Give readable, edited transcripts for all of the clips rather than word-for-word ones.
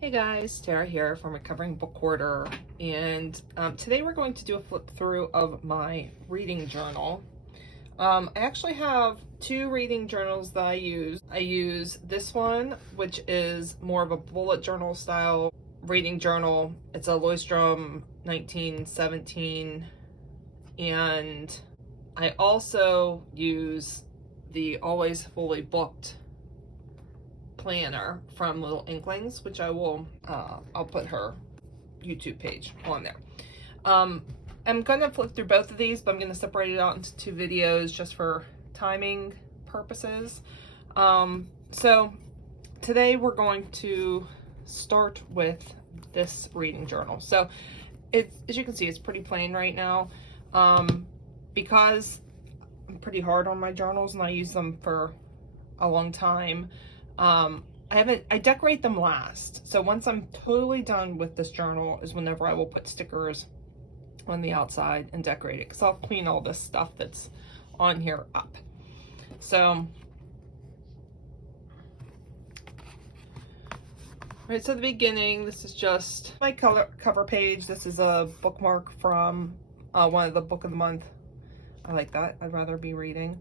Hey guys, Tara here from Recovering Book Hoarder, and today we're going to do a flip through of my reading journal. I actually have two reading journals that I use. I use this one, which is more of a bullet journal style reading journal. It's a Leuchtturm 1917, and I also use the Always Fully Booked planner from Little Inklings, which I will I'll put her YouTube page on there. I'm gonna flip through both of these, but I'm gonna separate it out into two videos just for timing purposes. So today we're going to start with this reading journal. So it's, as you can see, it's pretty plain right now, because I'm pretty hard on my journals and I use them for a long time. I decorate them last. So once I'm totally done with this journal is whenever I will put stickers on the outside and decorate it, because I'll clean all this stuff that's on here up. So, right, so the beginning, this is just my cover page. This is a bookmark from one of the book of the month. I like that. I'd rather be reading.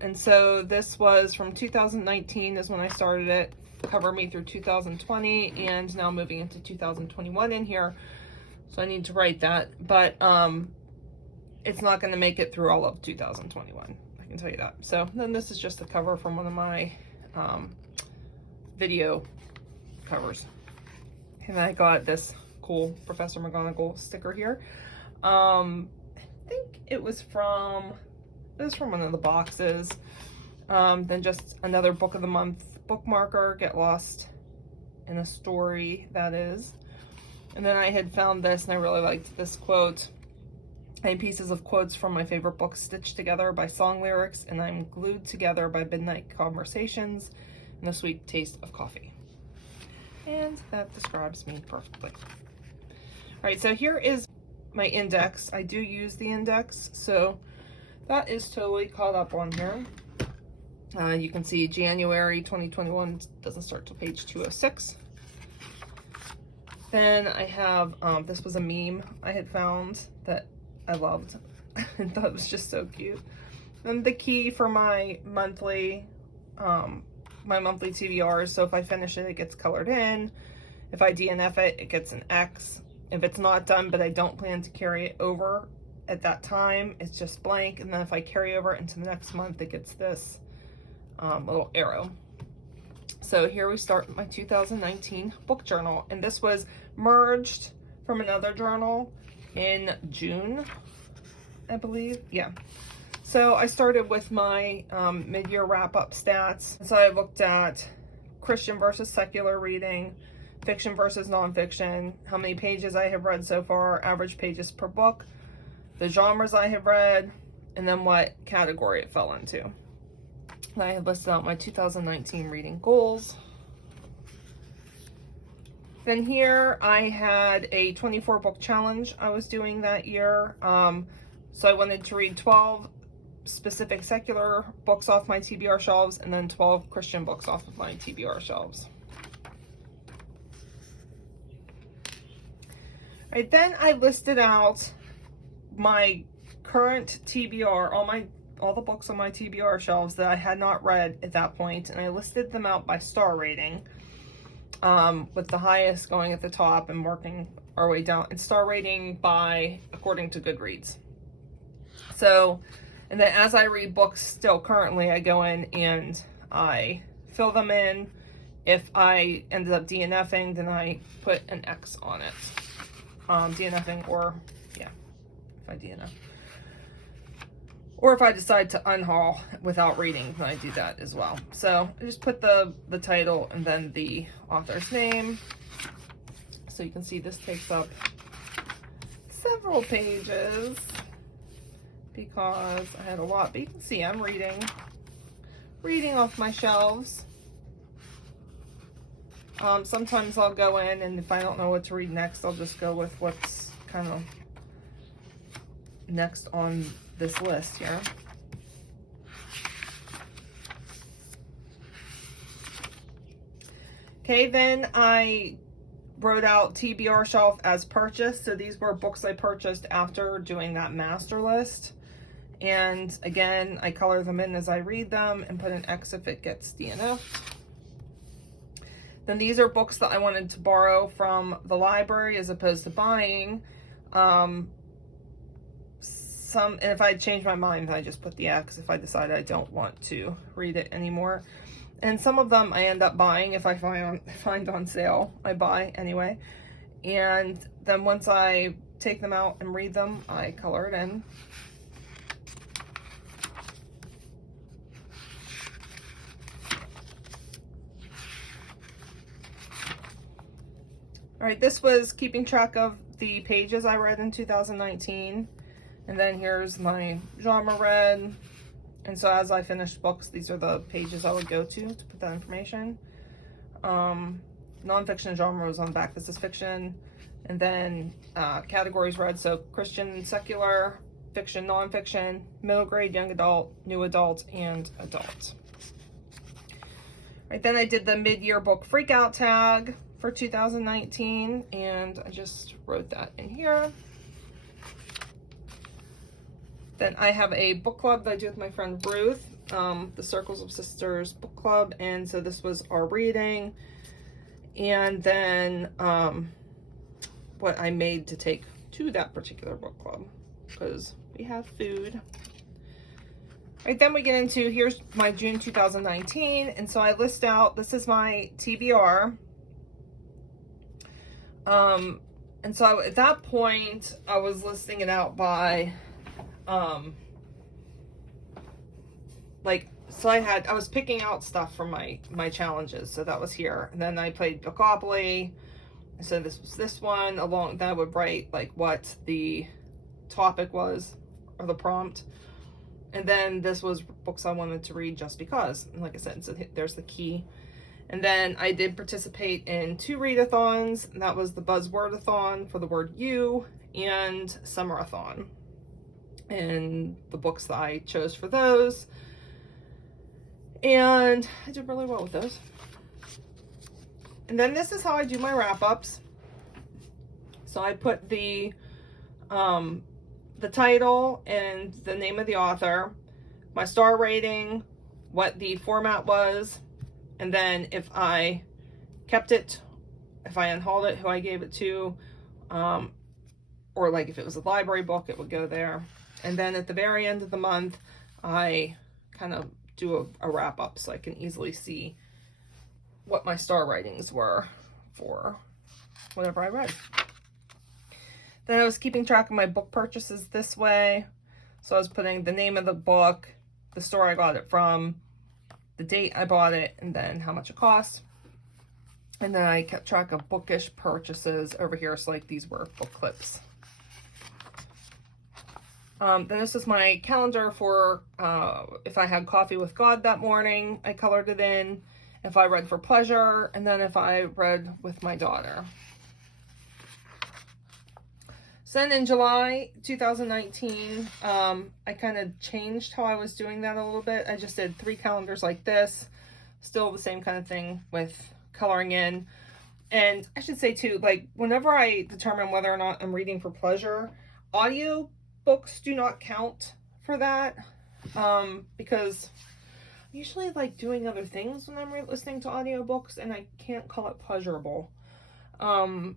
And so this was from 2019 is when I started it, cover me through 2020, and now moving into 2021 in here. So I need to write that, but it's not going to make it through all of 2021. I can tell you that. So then this is just the cover from one of my video covers. And I got this cool Professor McGonagall sticker here. I think it was from one of the boxes. Then just another book of the month bookmarker, Get Lost in a Story, that is. And then I had found this and I really liked this quote. I had pieces of quotes from my favorite books stitched together by song lyrics, and I'm glued together by midnight conversations and the sweet taste of coffee. And that describes me perfectly. All right, so here is my index. I do use the index, so that is totally caught up on here. You can see January 2021 doesn't start till page 206. Then I have, this was a meme I had found that I loved and thought it was just so cute. And the key for my monthly TBRs. So if I finish it, it gets colored in. If I DNF it, it gets an X. If it's not done, but I don't plan to carry it over at that time, it's just blank. And then if I carry over into the next month, it gets this little arrow. So here we start my 2019 book journal, and this was merged from another journal in June, I believe. Yeah. So I started with my mid-year wrap-up stats. So I looked at Christian versus secular reading, fiction versus nonfiction, how many pages I have read so far, average pages per book, the genres I have read, and then what category it fell into. And I have listed out my 2019 reading goals. Then here I had a 24 book challenge I was doing that year. So I wanted to read 12 specific secular books off my TBR shelves and then 12 Christian books off of my TBR shelves. All right, then I listed out my current TBR, all the books on my TBR shelves that I had not read at that point, and I listed them out by star rating, with the highest going at the top and working our way down, and star rating by according to Goodreads. So, and then as I read books still currently, I go in and I fill them in. If I ended up DNFing, then I put an X on it. DNFing, or yeah, if I DNF. Or if I decide to unhaul without reading, then I do that as well. So I just put the title and then the author's name. So you can see this takes up several pages because I had a lot. But you can see I'm reading off my shelves. Sometimes I'll go in, and if I don't know what to read next, I'll just go with what's kind of next on this list here. Okay, then I wrote out TBR shelf as purchased. So these were books I purchased after doing that master list. And again, I color them in as I read them and put an X if it gets DNF. Then these are books that I wanted to borrow from the library as opposed to buying. And if I change my mind, I just put the X if I decide I don't want to read it anymore. And some of them I end up buying if I find on sale, I buy anyway. And then once I take them out and read them, I color it in. All right, this was keeping track of the pages I read in 2019. And then here's my genre read. And so as I finished books, these are the pages I would go to put that information. Nonfiction genre was on the back. This is fiction. And then categories read, so Christian, secular, fiction, nonfiction, middle grade, young adult, new adult, and adult. Right, then I did the mid-year book freakout tag for 2019, and I just wrote that in here. Then I have a book club that I do with my friend Ruth, the Circles of Sisters book club, and so this was our reading. And then what I made to take to that particular book club, because we have food. Right, then we get into, here's my June 2019, and so I list out, this is my TBR. And so at that point, I was listing it out by, so I was picking out stuff from my challenges. So that was here. And then I played Bookopoly. So this was this one along, then I would write like what the topic was or the prompt. And then this was books I wanted to read just because, and like I said, so there's the key. And then I did participate in 2 readathons, and that was the Buzzwordathon for the word you and Summerathon. And the books that I chose for those. And I did really well with those. And then this is how I do my wrap-ups. So I put the title and the name of the author, my star rating, what the format was, and then if I kept it, if I unhauled it, who I gave it to, or like if it was a library book, it would go there. And then at the very end of the month, I kind of do a wrap up so I can easily see what my star ratings were for whatever I read. Then I was keeping track of my book purchases this way. So I was putting the name of the book, the store I got it from, the date I bought it, and then how much it cost. And then I kept track of bookish purchases over here. So like these were book clips. Then this is my calendar for if I had coffee with God that morning, I colored it in. If I read for pleasure, and then if I read with my daughter. So then in July 2019, I kind of changed how I was doing that a little bit. I just did 3 calendars like this. Still the same kind of thing with coloring in. And I should say too, like whenever I determine whether or not I'm reading for pleasure, audio books do not count for that, because I usually like doing other things when I'm listening to audiobooks, and I can't call it pleasurable. And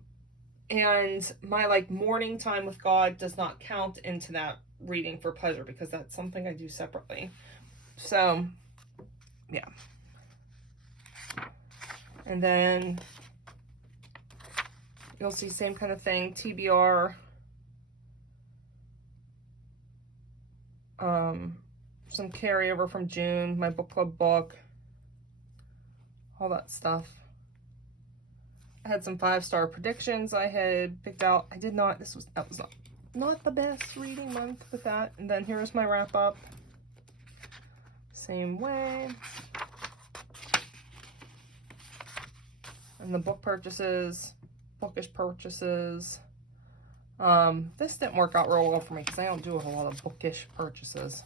my like morning time with God does not count into that reading for pleasure, because that's something I do separately. So yeah. And then you'll see same kind of thing, TBR. Some carryover from June, my book club book, all that stuff. I had some 5-star predictions I had picked out. I did not, that was not the best reading month with that. And then here's my wrap up. Same way. And the book purchases, bookish purchases. This didn't work out real well for me because I don't do a whole lot of bookish purchases.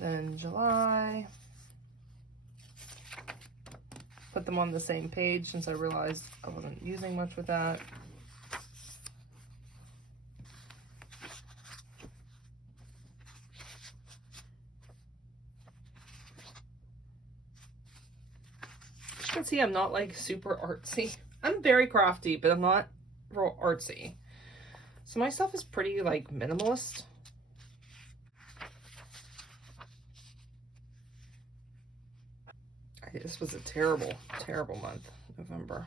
Then July. put them on the same page since I realized I wasn't using much with that. As you can see, I'm not like super artsy. I'm very crafty, but I'm not real artsy. So my stuff is pretty like minimalist. This was a terrible, terrible month, November.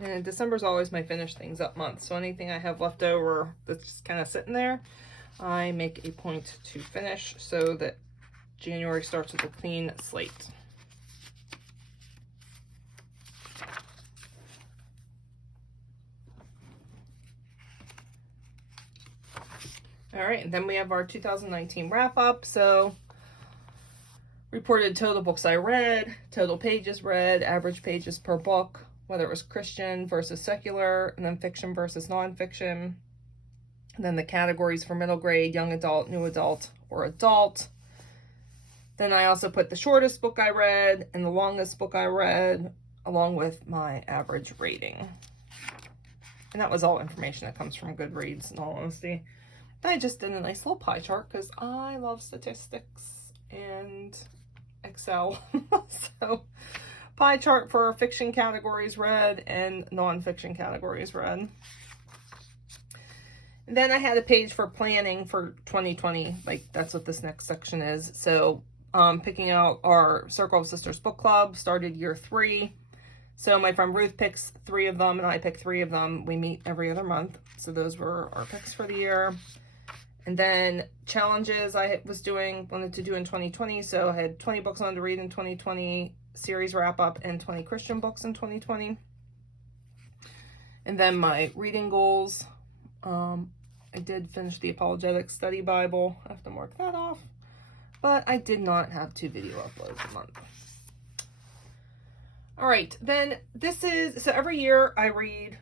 And December's always my finish things up month. So anything I have left over that's just kind of sitting there, I make a point to finish so that January starts with a clean slate. All right, and then we have our 2019 wrap up. So reported total books I read, total pages read, average pages per book, whether it was Christian versus secular, and then fiction versus nonfiction. And then the categories for middle grade, young adult, new adult, or adult. Then I also put the shortest book I read and the longest book I read, along with my average rating. And that was all information that comes from Goodreads, in all honesty. Then I just did a nice little pie chart because I love statistics and Excel. So pie chart for fiction categories read and nonfiction categories read. And then I had a page for planning for 2020. Like that's what this next section is. So picking out our Circle of Sisters book club, started year 3. So my friend Ruth picks 3 of them and I pick 3 of them. We meet every other month. So those were our picks for the year. And then challenges I wanted to do in 2020. So I had 20 books on to read in 2020, series wrap up, and 20 Christian books in 2020. And then my reading goals. I did finish the Apologetic Study Bible. I have to mark that off. But I did not have 2 video uploads a month. All right, then so every year I read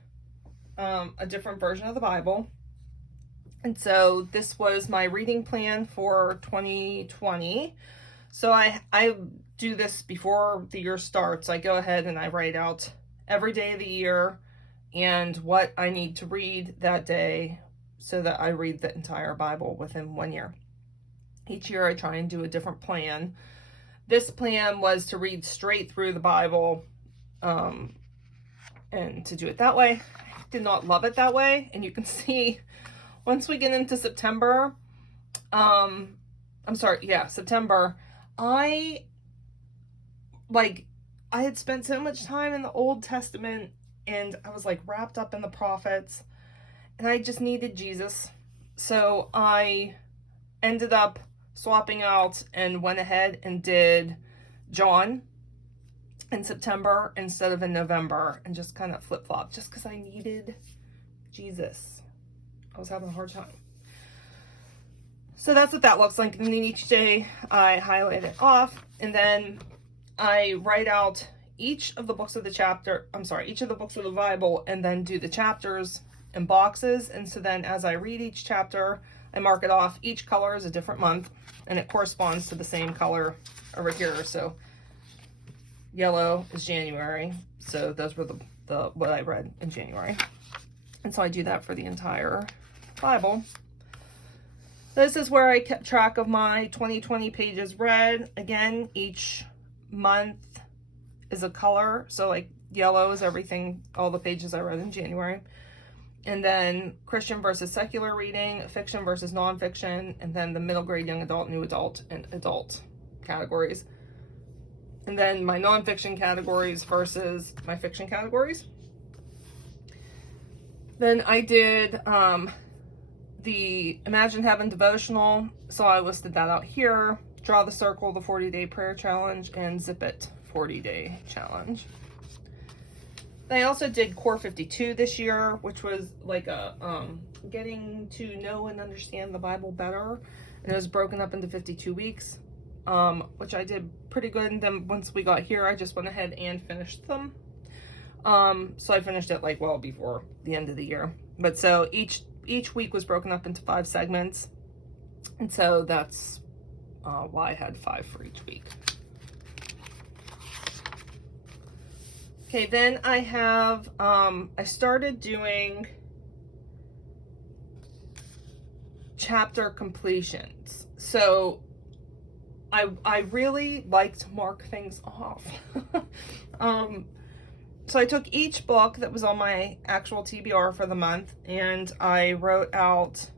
a different version of the Bible. And so this was my reading plan for 2020. So I do this before the year starts. I go ahead and I write out every day of the year and what I need to read that day so that I read the entire Bible within 1 year. Each year I try and do a different plan. This plan was to read straight through the Bible and to do it that way. I did not love it that way. And you can see once we get into September, September, I had spent so much time in the Old Testament and I was like wrapped up in the prophets and I just needed Jesus. So I ended up swapping out and went ahead and did John in September instead of in November and just kind of flip-flopped just because I needed Jesus. I was having a hard time. So that's what that looks like. And then each day I highlight it off and then I write out each of the books of the Bible and then do the chapters in boxes. And so then as I read each chapter, I mark it off. Each color is a different month and it corresponds to the same color over here. So yellow is January. So those were the what I read in January. And so I do that for the entire Bible. This is where I kept track of my 2020 pages read. Again, each month is a color. So like yellow is everything, all the pages I read in January. And then Christian versus secular reading, fiction versus nonfiction, and then the middle grade, young adult, new adult, and adult categories. And then my nonfiction categories versus my fiction categories. Then I did the Imagine Heaven devotional. So I listed that out here. Draw the Circle, the 40-day prayer challenge, and Zip It 40-day challenge. I also did Core 52 this year, which was like a getting to know and understand the Bible better. And it was broken up into 52 weeks, which I did pretty good. And then once we got here, I just went ahead and finished them. So I finished it like well before the end of the year. But so each week was broken up into 5 segments. And so that's why I had 5 for each week. Okay, then I have, I started doing chapter completions. So I really like to mark things off. So I took each book that was on my actual TBR for the month, and I wrote out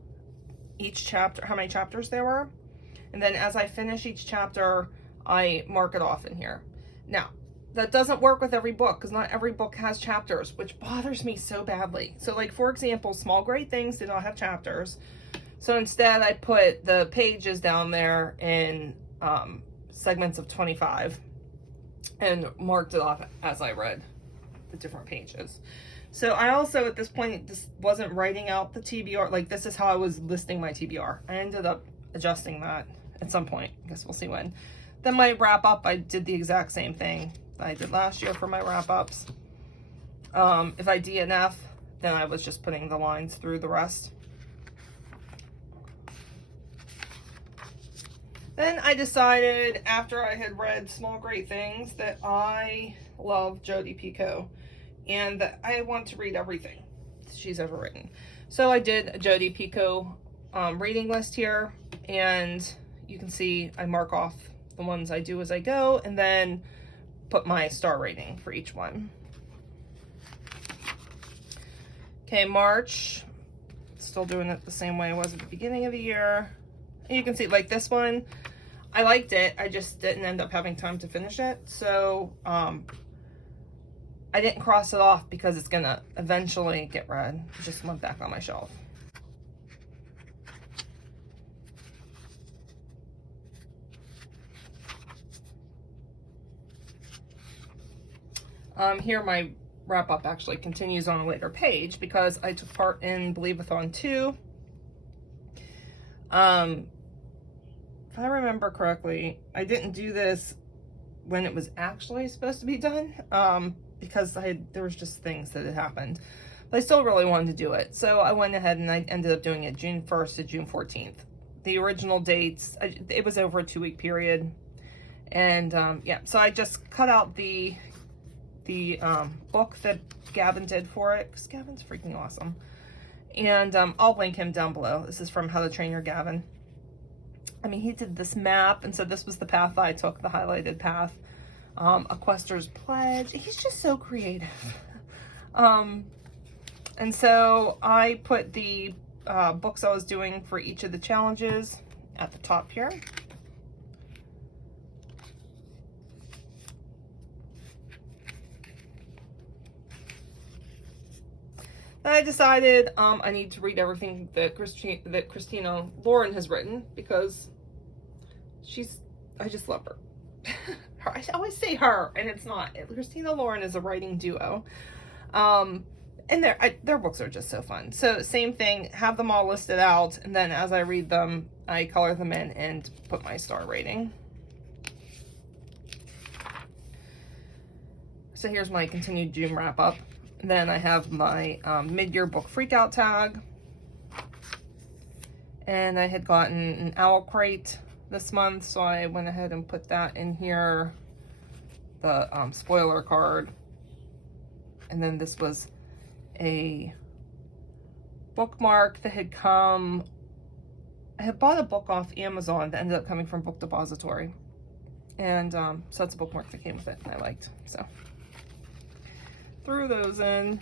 each chapter, how many chapters there were. And then as I finish each chapter, I mark it off in here. Now, that doesn't work with every book, because not every book has chapters, which bothers me so badly. So like, for example, Small Great Things did not have chapters. So instead I put the pages down there in segments of 25 and marked it off as I read the different pages. So I also, at this point, just wasn't writing out the TBR. Like, this is how I was listing my TBR. I ended up adjusting that at some point. I guess we'll see when. Then my wrap up, I did the exact same thing that I did last year for my wrap ups. If I DNF, then I was just putting the lines through the rest. Then I decided, after I had read Small Great Things, that I love Jodi Picoult and that I want to read everything she's ever written. So I did a Jodi Picoult reading list here, and you can see I mark off the ones I do as I go and then put my star rating for each one. Okay, March, still doing it the same way I was at the beginning of the year. And you can see, like, this one, I liked it, I just didn't end up having time to finish it. So I didn't cross it off because it's gonna eventually get read. It just went back on my shelf. Here my wrap up actually continues on a later page because I took part in Believe-a-thon 2. If I remember correctly, I didn't do this when it was actually supposed to be done, because there was just things that had happened, but I still really wanted to do it. So I went ahead and I ended up doing it June 1st to June 14th. The original dates, it was over a 2-week period. And yeah, so I just cut out the book that Gavin did for it, because Gavin's freaking awesome. And I'll link him down below. This is from How to Train Your Gavin. I mean, he did this map, and so this was the path I took, the highlighted path. A Quester's Pledge. He's just so creative. And so I put the books I was doing for each of the challenges at the top here. Then I decided I need to read everything that Christina Lauren has written, because I just love her. I always say her, and it's not. Christina Lauren is a writing duo. And their books are just so fun. So same thing, have them all listed out, and then as I read them, I color them in and put my star rating. So here's my continued June wrap up. Then I have my mid-year book freakout tag. And I had gotten an owl crate this month, so I went ahead and put that in here, the spoiler card. And then this was a bookmark that had come, I had bought a book off Amazon that ended up coming from Book Depository. And so that's a bookmark that came with it and I liked, so threw those in.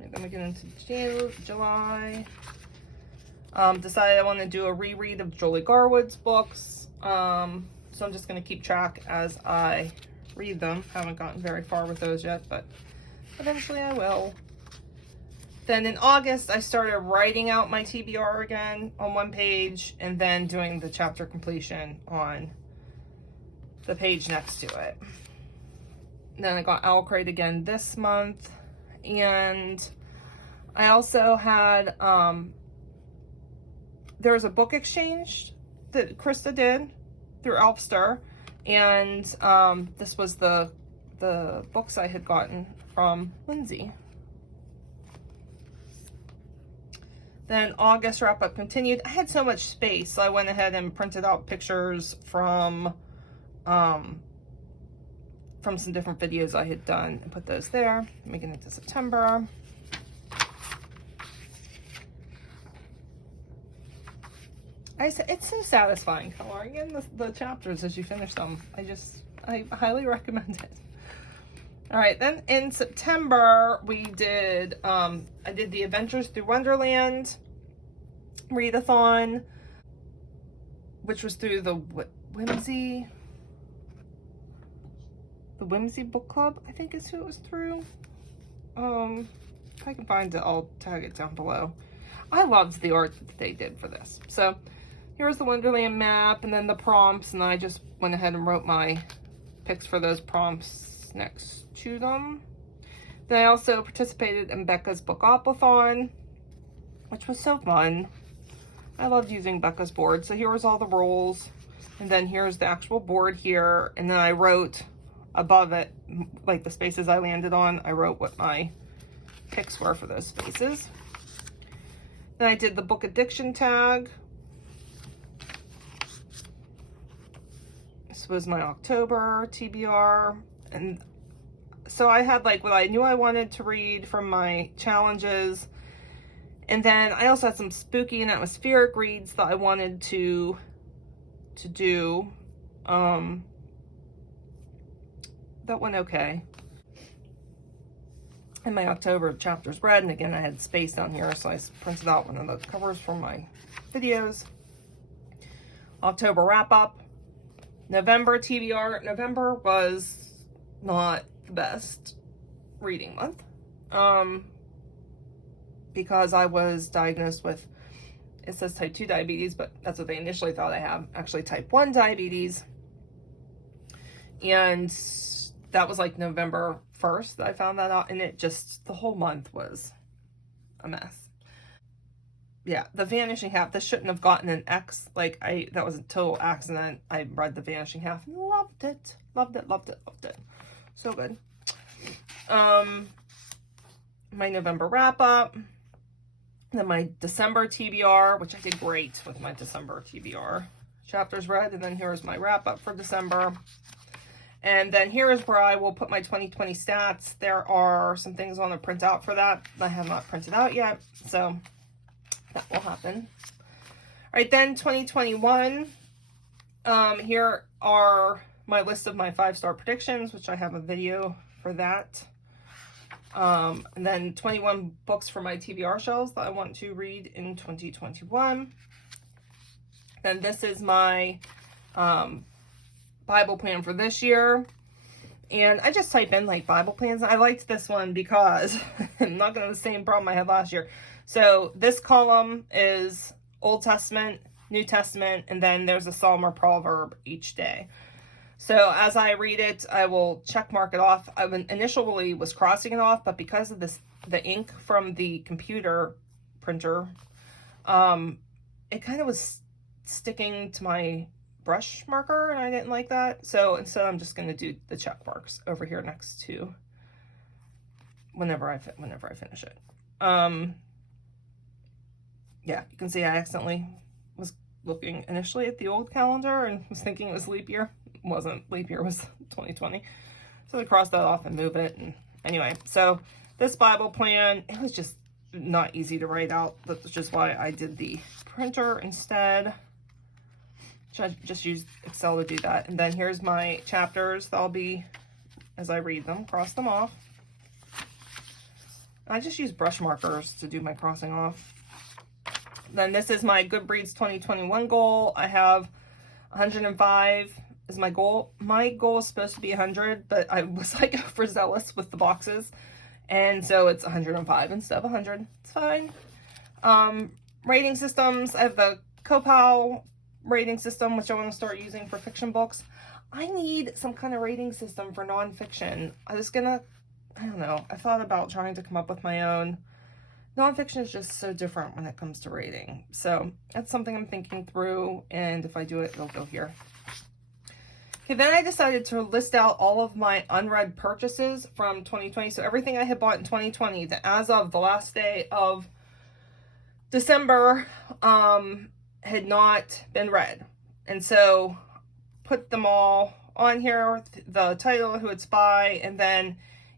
And then we get into July. Decided I want to do a reread of Julie Garwood's books. So I'm just going to keep track as I read them. Haven't gotten very far with those yet, but eventually I will. Then in August, I started writing out my TBR again on one page and then doing the chapter completion on the page next to it. Then I got Owl Crate again this month. And I also had, there was a book exchange that Krista did through Elfster. And this was the books I had gotten from Lindsay. Then August wrap-up continued. I had so much space, so I went ahead and printed out pictures from some different videos I had done and put those there. Making it to September. It's so satisfying coloring in the chapters as you finish them. I highly recommend it. All right, then in September we did, I did the Adventures Through Wonderland readathon, which was through the Whimsy Book Club, I think is who it was through. If I can find it, I'll tag it down below. I loved the art that they did for this. So here's the Wonderland map and then the prompts, and I just went ahead and wrote my picks for those prompts next to them. Then I also participated in Becca's Bookathon, which was so fun. I loved using Becca's board. So here was all the rules, and then here's the actual board here, and then I wrote above it, like the spaces I landed on, I wrote what my picks were for those spaces. Then I did the book addiction tag. This was my October TBR. And so I had like what I knew I wanted to read from my challenges. And then I also had some spooky and atmospheric reads that I wanted to do. That went okay. And my October chapters read, and again I had space down here, so I printed out one of the covers from my videos. October wrap up. November TBR. November was not the best reading month, because I was diagnosed with, it says type 2 diabetes, but that's what they initially thought I have, actually type 1 diabetes. And that was like November 1st that I found that out, and it just, the whole month was a mess. Yeah, the Vanishing Half, this shouldn't have gotten an X. Like, that was a total accident. I read the Vanishing Half and loved it. Loved it, loved it, loved it. So good. My November wrap up. Then my December TBR, which I did great with my December TBR. Chapters read, and then here's my wrap up for December. And then here is where I will put my 2020 stats. There are some things on a printout for that I have not printed out yet, so that will happen. All right, then 2021. Here are my list of my 5-star predictions, which I have a video for that. And then 21 books for my TBR shelves that I want to read in 2021. Then this is my Bible plan for this year. And I just type in like Bible plans. I liked this one because I'm not going to have the same problem I had last year. So this column is Old Testament, New Testament, and then there's a psalm or proverb each day. So as I read it, I will check mark it off. I initially was crossing it off, but because of the ink from the computer printer, it kind of was sticking to my brush marker, and I didn't like that. So instead, I'm just going to do the check marks over here next to whenever I finish it. Yeah, you can see I accidentally was looking initially at the old calendar and was thinking it was leap year. It wasn't. Leap year was 2020. So I crossed that off and move it. And anyway, so this Bible plan, it was just not easy to write out. That's just why I did the printer instead. I just used Excel to do that. And then here's my chapters. I'll be, as I read them, cross them off. I just use brush markers to do my crossing off. Then this is my Goodreads 2021 goal. I have 105 is my goal. My goal is supposed to be 100, but I was like overzealous with the boxes. And so it's 105 instead of 100. It's fine. Rating systems. I have the Copal rating system, which I want to start using for fiction books. I need some kind of rating system for nonfiction. I don't know. I thought about trying to come up with my own. Nonfiction is just so different when it comes to rating. So that's something I'm thinking through, and if I do it, it'll go here. Okay, then I decided to list out all of my unread purchases from 2020. So everything I had bought in 2020 that as of the last day of December had not been read. And so put them all on here, the title, who it's by, and then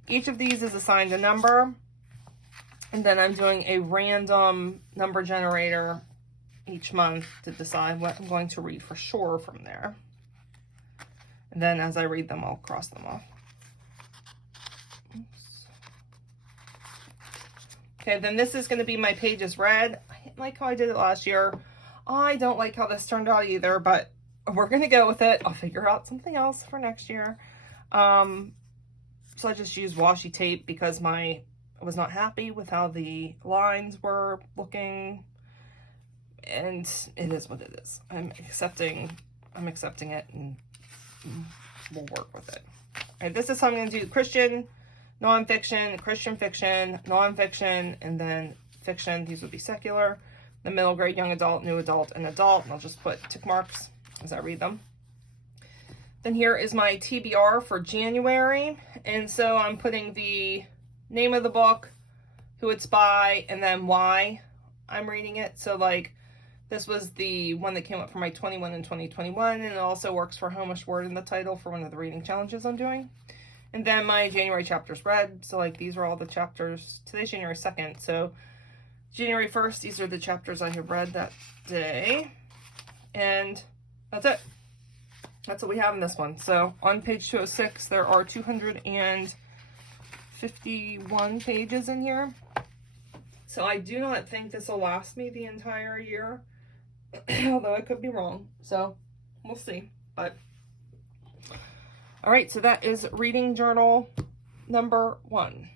each of these is assigned a number. And then I'm doing a random number generator each month to decide what I'm going to read for sure from there. And then as I read them, I'll cross them off. Oops. Okay, then this is going to be my pages read. I didn't like how I did it last year. I don't like how this turned out either, but we're going to go with it. I'll figure out something else for next year. So I just used washi tape because I was not happy with how the lines were looking. And it is what it is. I'm accepting it, and we'll work with it. All right, this is how I'm going to do Christian, nonfiction, Christian fiction, nonfiction, and then fiction. These would be secular. The middle grade, young adult, new adult, and adult. And I'll just put tick marks as I read them. Then here is my TBR for January. And so I'm putting the name of the book, who it's by, and then why I'm reading it. So like, this was the one that came up for my 21 and 2021, and it also works for how much word in the title for one of the reading challenges I'm doing. And then my January chapters read. So like, these are all the chapters. Today's January 2nd. So January 1st, these are the chapters I have read that day. And that's it. That's what we have in this one. So on page 206, there are 251 pages in here. So I do not think this will last me the entire year, although I could be wrong. So we'll see. But all right, so that is reading journal number 1.